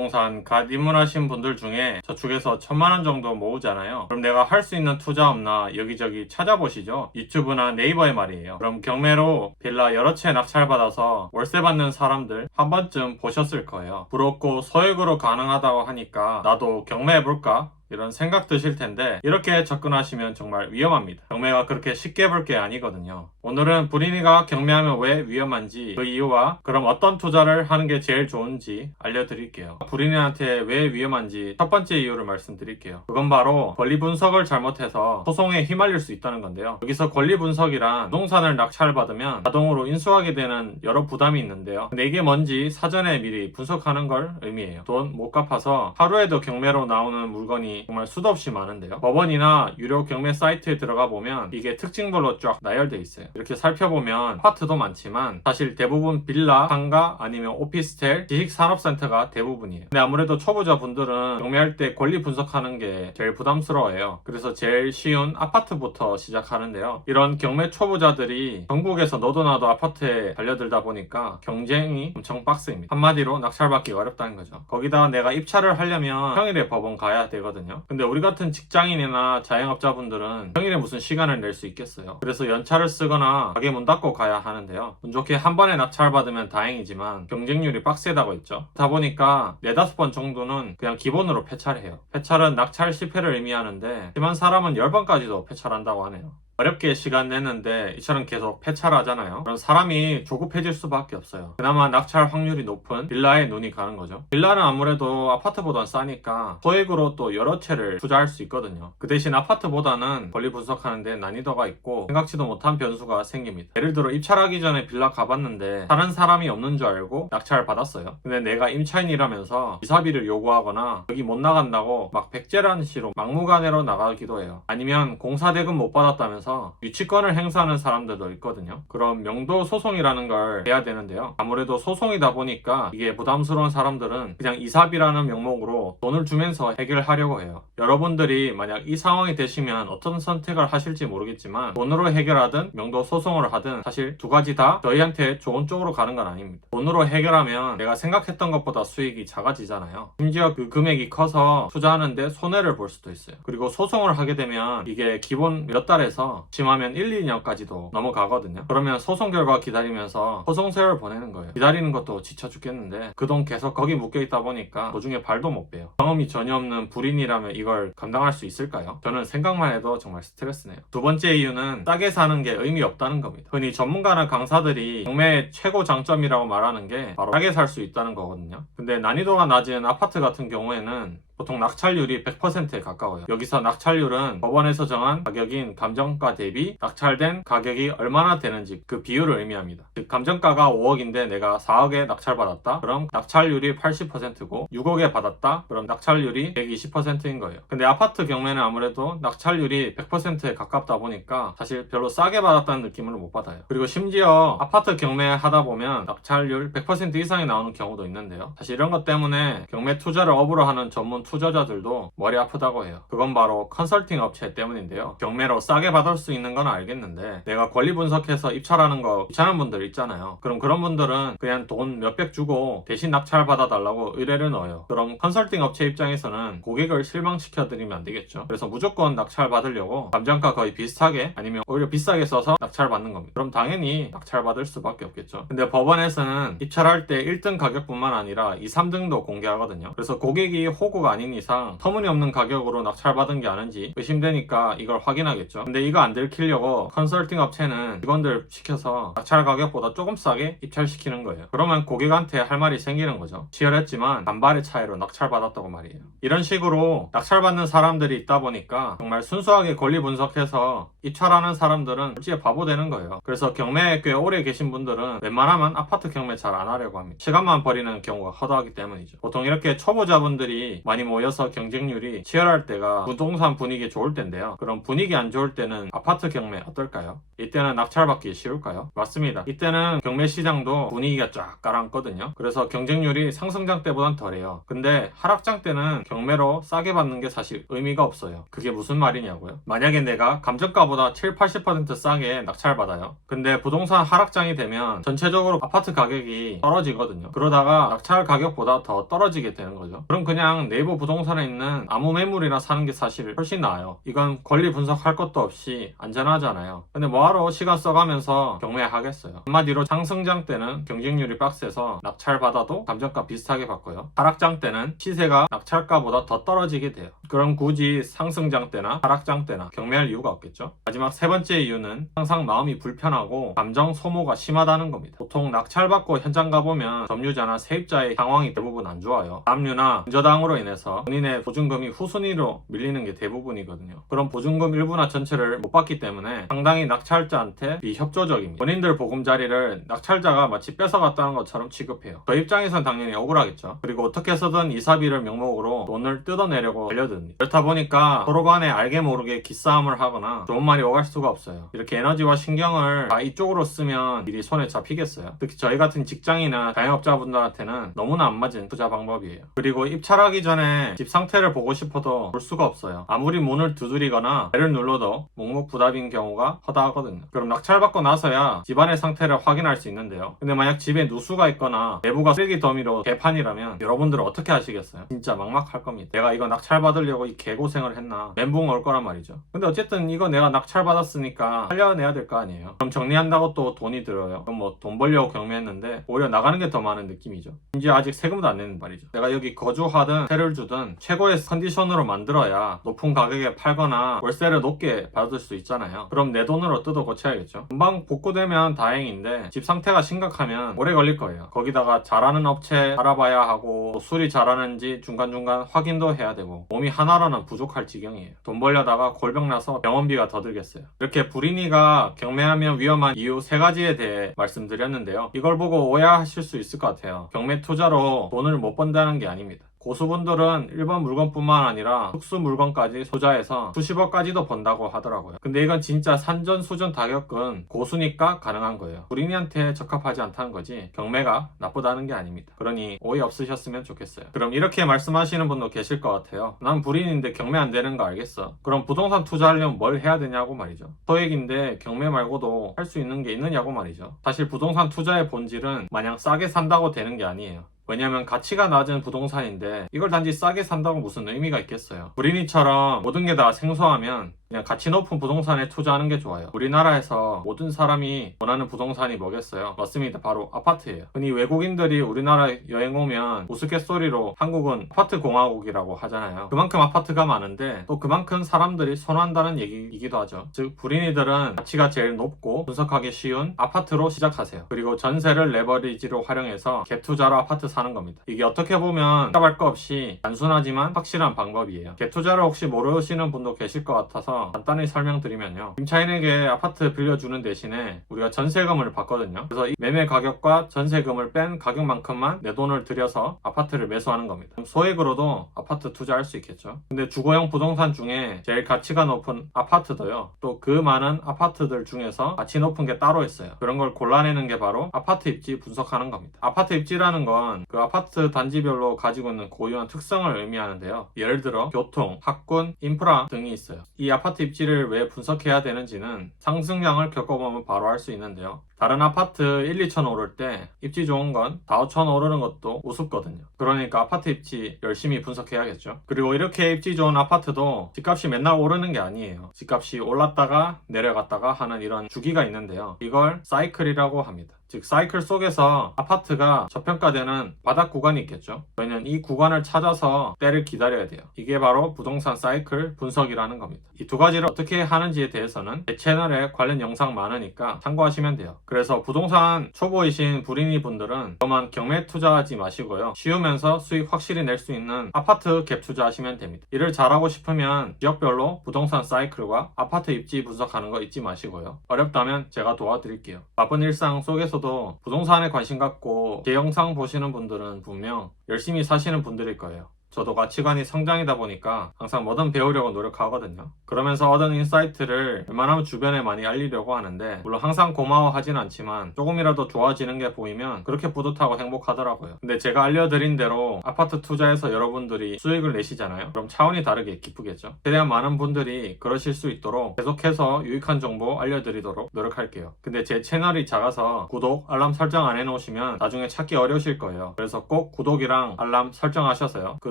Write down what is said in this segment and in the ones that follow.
부동산 갓 입문하신 분들 중에 저축해서 1000만원 정도 모으잖아요. 그럼 내가 할 수 있는 투자 없나 여기저기 찾아보시죠. 유튜브나 네이버에 말이에요. 그럼 경매로 빌라 여러 채 낙찰받아서 월세 받는 사람들 한 번쯤 보셨을 거예요. 부럽고 소액으로 가능하다고 하니까 나도 경매해볼까? 이런 생각 드실 텐데 이렇게 접근하시면 정말 위험합니다. 경매가 그렇게 쉽게 볼 게 아니거든요. 오늘은 불인이가 경매하면 왜 위험한지 그 이유와 그럼 어떤 투자를 하는 게 제일 좋은지 알려드릴게요. 불인이한테 왜 위험한지 첫 번째 이유를 말씀드릴게요. 그건 바로 권리 분석을 잘못해서 소송에 휘말릴 수 있다는 건데요. 여기서 권리 분석이란 부동산을 낙찰받으면 자동으로 인수하게 되는 여러 부담이 있는데요. 근데 이게 뭔지 사전에 미리 분석하는 걸 의미해요. 돈 못 갚아서 하루에도 경매로 나오는 물건이 정말 수도 없이 많은데요. 법원이나 유료 경매 사이트에 들어가 보면 이게 특징별로 쫙 나열돼 있어요. 이렇게 살펴보면 아파트도 많지만 사실 대부분 빌라, 상가 아니면 오피스텔, 지식산업센터가 대부분이에요. 근데 아무래도 초보자분들은 경매할 때 권리 분석하는 게 제일 부담스러워요. 그래서 제일 쉬운 아파트부터 시작하는데요. 이런 경매 초보자들이 전국에서 너도 나도 아파트에 달려들다 보니까 경쟁이 엄청 빡세입니다. 한마디로 낙찰받기 어렵다는 거죠. 거기다가 내가 입찰을 하려면 평일에 법원 가야 되거든요. 근데 우리 같은 직장인이나 자영업자분들은 평일에 무슨 시간을 낼 수 있겠어요. 그래서 연차를 쓰거나 가게 문 닫고 가야 하는데요. 운 좋게 한 번에 낙찰받으면 다행이지만 경쟁률이 빡세다고 했죠. 그러다 보니까 4-5번 정도는 그냥 기본으로 폐차해요. 폐차는 낙찰 실패를 의미하는데 심한 사람은 10번까지도 폐차한다고 하네요. 어렵게 시간 냈는데 이처럼 계속 폐차를 하잖아요. 그럼 사람이 조급해질 수밖에 없어요. 그나마 낙찰 확률이 높은 빌라에 눈이 가는 거죠. 빌라는 아무래도 아파트보다 싸니까 소액으로 또 여러 채를 투자할 수 있거든요. 그 대신 아파트보다는 권리 분석하는데 난이도가 있고 생각지도 못한 변수가 생깁니다. 예를 들어 입찰하기 전에 빌라 가봤는데 사는 사람이 없는 줄 알고 낙찰 받았어요. 근데 내가 임차인이라면서 이사비를 요구하거나 여기 못 나간다고 막 백제라는 시로 막무가내로 나가기도 해요. 아니면 공사대금 못 받았다면서 유치권을 행사하는 사람들도 있거든요. 그럼 명도 소송이라는 걸 해야 되는데요. 아무래도 소송이다 보니까 이게 부담스러운 사람들은 그냥 이사비라는 명목으로 돈을 주면서 해결하려고 해요. 여러분들이 만약 이 상황이 되시면 어떤 선택을 하실지 모르겠지만 돈으로 해결하든 명도 소송을 하든 사실 두 가지 다 저희한테 좋은 쪽으로 가는 건 아닙니다. 돈으로 해결하면 내가 생각했던 것보다 수익이 작아지잖아요. 심지어 그 금액이 커서 투자하는데 손해를 볼 수도 있어요. 그리고 소송을 하게 되면 이게 기본 몇 달에서 심하면 1-2년까지도 넘어가거든요. 그러면 소송 결과 기다리면서 소송 세월 보내는 거예요. 기다리는 것도 지쳐 죽겠는데 그 돈 계속 거기 묶여 있다 보니까 도중에 발도 못 빼요. 경험이 전혀 없는 불인이라면 이걸 감당할 수 있을까요? 저는 생각만 해도 정말 스트레스네요. 두 번째 이유는 싸게 사는 게 의미 없다는 겁니다. 흔히 전문가나 강사들이 경매의 최고 장점이라고 말하는 게 바로 싸게 살 수 있다는 거거든요. 근데 난이도가 낮은 아파트 같은 경우에는 보통 낙찰률이 100%에 가까워요. 여기서 낙찰률은 법원에서 정한 가격인 감정가 대비 낙찰된 가격이 얼마나 되는지 그 비율을 의미합니다. 즉 감정가가 5억인데 내가 4억에 낙찰받았다? 그럼 낙찰률이 80%고 6억에 받았다? 그럼 낙찰률이 120%인 거예요. 근데 아파트 경매는 아무래도 낙찰률이 100%에 가깝다 보니까 사실 별로 싸게 받았다는 느낌을 못 받아요. 그리고 심지어 아파트 경매 하다 보면 낙찰률 100% 이상이 나오는 경우도 있는데요. 사실 이런 것 때문에 경매 투자를 업으로 하는 전문 투자자들도 머리 아프다고 해요. 그건 바로 컨설팅 업체 때문인데요. 경매로 싸게 받을 수 있는 건 알겠는데 내가 권리 분석해서 입찰하는 거 귀찮은 분들 있잖아요. 그럼 그런 분들은 그냥 돈 몇백 주고 대신 낙찰 받아달라고 의뢰를 넣어요. 그럼 컨설팅 업체 입장에서는 고객을 실망시켜드리면 안 되겠죠. 그래서 무조건 낙찰 받으려고 감정가 거의 비슷하게 아니면 오히려 비싸게 써서 낙찰 받는 겁니다. 그럼 당연히 낙찰 받을 수밖에 없겠죠. 근데 법원에서는 입찰할 때 1등 가격뿐만 아니라 2, 3등도 공개하거든요. 그래서 고객이 호구가 아닌 이상 터무니없는 가격으로 낙찰받은 게 아닌지 의심되니까 이걸 확인하겠죠. 근데 이거 안 들키려고 컨설팅 업체는 직원들 시켜서 낙찰 가격보다 조금 싸게 입찰시키는 거예요. 그러면 고객한테 할 말이 생기는 거죠. 치열했지만 반발의 차이로 낙찰받았다고 말이에요. 이런 식으로 낙찰받는 사람들이 있다 보니까 정말 순수하게 권리 분석해서 입찰하는 사람들은 솔직히 바보 되는 거예요. 그래서 경매에 꽤 오래 계신 분들은 웬만하면 아파트 경매 잘 안 하려고 합니다. 시간만 버리는 경우가 허다하기 때문이죠. 보통 이렇게 초보자분들이 많이 모여서 경쟁률이 치열할 때가 부동산 분위기 좋을 때인데요. 그럼 분위기 안 좋을 때는 있는 아파트 경매 어떨까요? 이때는 낙찰받기 쉬울까요? 맞습니다. 이때는 경매 시장도 분위기가 쫙 가라앉거든요. 그래서 경쟁률이 상승장 때보단 덜해요. 근데 하락장 때는 경매로 싸게 받는 게 사실 의미가 없어요. 그게 무슨 말이냐고요? 만약에 내가 감정가보다 7-80% 싸게 낙찰받아요. 근데 부동산 하락장이 되면 전체적으로 아파트 가격이 떨어지거든요. 그러다가 낙찰 가격보다 더 떨어지게 되는 거죠. 그럼 그냥 네이버 부동산에 있는 아무 매물이나 사는 게 사실 훨씬 나아요. 이건 권리 분석할 것도 없이 안전하잖아요. 근데 뭐하러 시간 써가면서 경매하겠어요. 한마디로 상승장 때는 경쟁률이 빡세서 낙찰 받아도 감정가 비슷하게 받고요. 하락장 때는 시세가 낙찰가보다 더 떨어지게 돼요. 그럼 굳이 상승장 때나 하락장 때나 경매할 이유가 없겠죠. 마지막 세 번째 이유는 항상 마음이 불편하고 감정 소모가 심하다는 겁니다. 보통 낙찰받고 현장 가보면 점유자나 세입자의 상황이 대부분 안 좋아요. 압류나 근저당으로 인해서 본인의 보증금이 후순위로 밀리는 게 대부분이거든요. 그럼 보증금 일부나 전체를 못 받기 때문에 상당히 낙찰자한테 비협조적입니다. 본인들 보금자리를 낙찰자가 마치 뺏어갔다는 것처럼 취급해요. 저 입장에선 당연히 억울하겠죠. 그리고 어떻게 해서든 이사비를 명목으로 돈을 뜯어내려고 달려듭니다. 그렇다 보니까 서로 간에 알게 모르게 기싸움을 하거나 좋은 말이 오갈 수가 없어요. 이렇게 에너지와 신경을 다 이쪽으로 쓰면 일이 손에 잡히겠어요. 특히 저희 같은 직장이나 자영업자분들한테는 너무나 안 맞은 투자 방법이에요. 그리고 입찰하기 전에 집 상태를 보고 싶어도 볼 수가 없어요. 아무리 문을 두드리거나 배를 눌러도 묵묵부답인 경우가 허다하거든요. 그럼 낙찰받고 나서야 집안의 상태를 확인할 수 있는데요. 근데 만약 집에 누수가 있거나 내부가 쓰레기 더미로 개판이라면 여러분들은 어떻게 하시겠어요? 진짜 막막할 겁니다. 내가 이거 낙찰받으려고 이 개고생을 했나? 멘붕 올 거란 말이죠. 근데 어쨌든 이거 내가 낙찰받았으니까 살려내야 될 거 아니에요. 그럼 정리한다고 또 돈이 들어요. 그럼 뭐 돈 벌려고 경매했는데 오히려 나가는 게 더 많은 느낌이죠. 심지어 아직 세금도 안 내는 말이죠. 내가 여기 거주하든 세를 주든 최고의 컨디션으로 만들어야 높은 가격에 팔거나 월세를 높게 받을 수 있잖아요. 그럼 내 돈으로 뜯어 고쳐야겠죠. 금방 복구되면 다행인데 집 상태가 심각하면 오래 걸릴 거예요. 거기다가 잘하는 업체 알아봐야 하고 또 수리 잘하는지 중간중간 확인도 해야 되고 몸이 하나로는 부족할 지경이에요. 돈 벌려다가 골병 나서 병원비가 더 들겠어요. 이렇게 불인이가 경매하면 위험한 이유 3가지에 대해 말씀드렸는데요. 이걸 보고 오해하실 수 있을 것 같아요. 경매 투자로 돈을 못 번다는 게 아닙니다. 고수분들은 일반 물건뿐만 아니라 특수 물건까지 투자해서 수십억까지도 번다고 하더라고요. 근데 이건 진짜 산전수전 다겪은 고수니까 가능한 거예요. 불인이한테 적합하지 않다는 거지 경매가 나쁘다는 게 아닙니다. 그러니 오해 없으셨으면 좋겠어요. 그럼 이렇게 말씀하시는 분도 계실 것 같아요. 난 불인인데 경매 안 되는 거 알겠어. 그럼 부동산 투자하려면 뭘 해야 되냐고 말이죠. 소액인데 경매 말고도 할 수 있는 게 있느냐고 말이죠. 사실 부동산 투자의 본질은 마냥 싸게 산다고 되는 게 아니에요. 왜냐면 가치가 낮은 부동산인데 이걸 단지 싸게 산다고 무슨 의미가 있겠어요. 불인이처럼 모든 게 다 생소하면 그냥 가치 높은 부동산에 투자하는 게 좋아요. 우리나라에서 모든 사람이 원하는 부동산이 뭐겠어요? 맞습니다. 바로 아파트예요. 흔히 외국인들이 우리나라 여행 오면 우스갯소리로 한국은 아파트 공화국이라고 하잖아요. 그만큼 아파트가 많은데 또 그만큼 사람들이 선호한다는 얘기이기도 하죠. 즉 불인이들은 가치가 제일 높고 분석하기 쉬운 아파트로 시작하세요. 그리고 전세를 레버리지로 활용해서 갭 투자로 아파트 사는 겁니다. 이게 어떻게 보면 답할 거 없이 단순하지만 확실한 방법이에요. 갭 투자를 혹시 모르시는 분도 계실 것 같아서 간단히 설명드리면요. 임차인에게 아파트 빌려주는 대신에 우리가 전세금을 받거든요. 그래서 이 매매 가격과 전세금을 뺀 가격만큼만 내 돈을 들여서 아파트를 매수하는 겁니다. 소액으로도 아파트 투자할 수 있겠죠. 근데 주거용 부동산 중에 제일 가치가 높은 아파트도요. 또 그 많은 아파트들 중에서 가치 높은 게 따로 있어요. 그런 걸 골라내는 게 바로 아파트 입지 분석하는 겁니다. 아파트 입지라는 건 그 아파트 단지별로 가지고 있는 고유한 특성을 의미하는데요. 예를 들어 교통, 학군, 인프라 등이 있어요. 이 아파트 입지를 왜 분석해야 되는지는 상승량을 겪어보면 바로 알 수 있는데요. 다른 아파트 1, 2천 오를 때 입지 좋은 건 4, 5천 오르는 것도 우습거든요. 그러니까 아파트 입지 열심히 분석해야겠죠. 그리고 이렇게 입지 좋은 아파트도 집값이 맨날 오르는 게 아니에요. 집값이 올랐다가 내려갔다가 하는 이런 주기가 있는데요. 이걸 사이클이라고 합니다. 즉 사이클 속에서 아파트가 저평가되는 바닥 구간이 있겠죠. 저희는 이 구간을 찾아서 때를 기다려야 돼요. 이게 바로 부동산 사이클 분석이라는 겁니다. 이 두 가지를 어떻게 하는지에 대해서는 제 채널에 관련 영상 많으니까 참고하시면 돼요. 그래서 부동산 초보이신 불인이 분들은 저만 경매 투자하지 마시고요. 쉬우면서 수익 확실히 낼 수 있는 아파트 갭 투자하시면 됩니다. 일을 잘하고 싶으면 지역별로 부동산 사이클과 아파트 입지 분석하는 거 잊지 마시고요. 어렵다면 제가 도와드릴게요. 바쁜 일상 속에서도 부동산에 관심 갖고 제 영상 보시는 분들은 분명 열심히 사시는 분들일 거예요. 저도 가치관이 성장이다 보니까 항상 뭐든 배우려고 노력하거든요. 그러면서 얻은 인사이트를 웬만하면 주변에 많이 알리려고 하는데, 물론 항상 고마워하진 않지만 조금이라도 좋아지는 게 보이면 그렇게 뿌듯하고 행복하더라고요. 근데 제가 알려드린 대로 아파트 투자해서 여러분들이 수익을 내시잖아요. 그럼 차원이 다르게 기쁘겠죠. 최대한 많은 분들이 그러실 수 있도록 계속해서 유익한 정보 알려드리도록 노력할게요. 근데 제 채널이 작아서 구독, 알람 설정 안 해놓으시면 나중에 찾기 어려우실 거예요. 그래서 꼭 구독이랑 알람 설정하셔서요, 그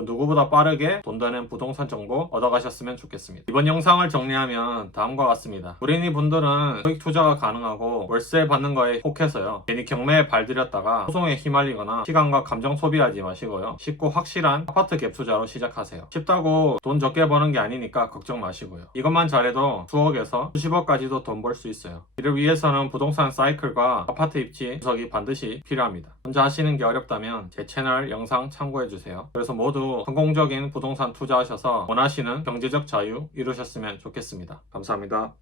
누구보다 빠르게 돈 되는 부동산 정보 얻어가셨으면 좋겠습니다. 이번 영상을 정리하면 다음과 같습니다. 우리니 분들은 소액 투자가 가능하고 월세 받는 거에 혹해서요, 괜히 경매에 발들였다가 소송에 휘말리거나 시간과 감정 소비하지 마시고요, 쉽고 확실한 아파트 갭 투자로 시작하세요. 쉽다고 돈 적게 버는 게 아니니까 걱정 마시고요. 이것만 잘해도 수억에서 수십억까지도 돈 벌 수 있어요. 이를 위해서는 부동산 사이클과 아파트 입지 분석이 반드시 필요합니다. 혼자 하시는 게 어렵다면 제 채널 영상 참고해주세요. 그래서 모두 성공적인 부동산 투자하셔서 원하시는 경제적 자유 이루셨으면 좋겠습니다. 감사합니다.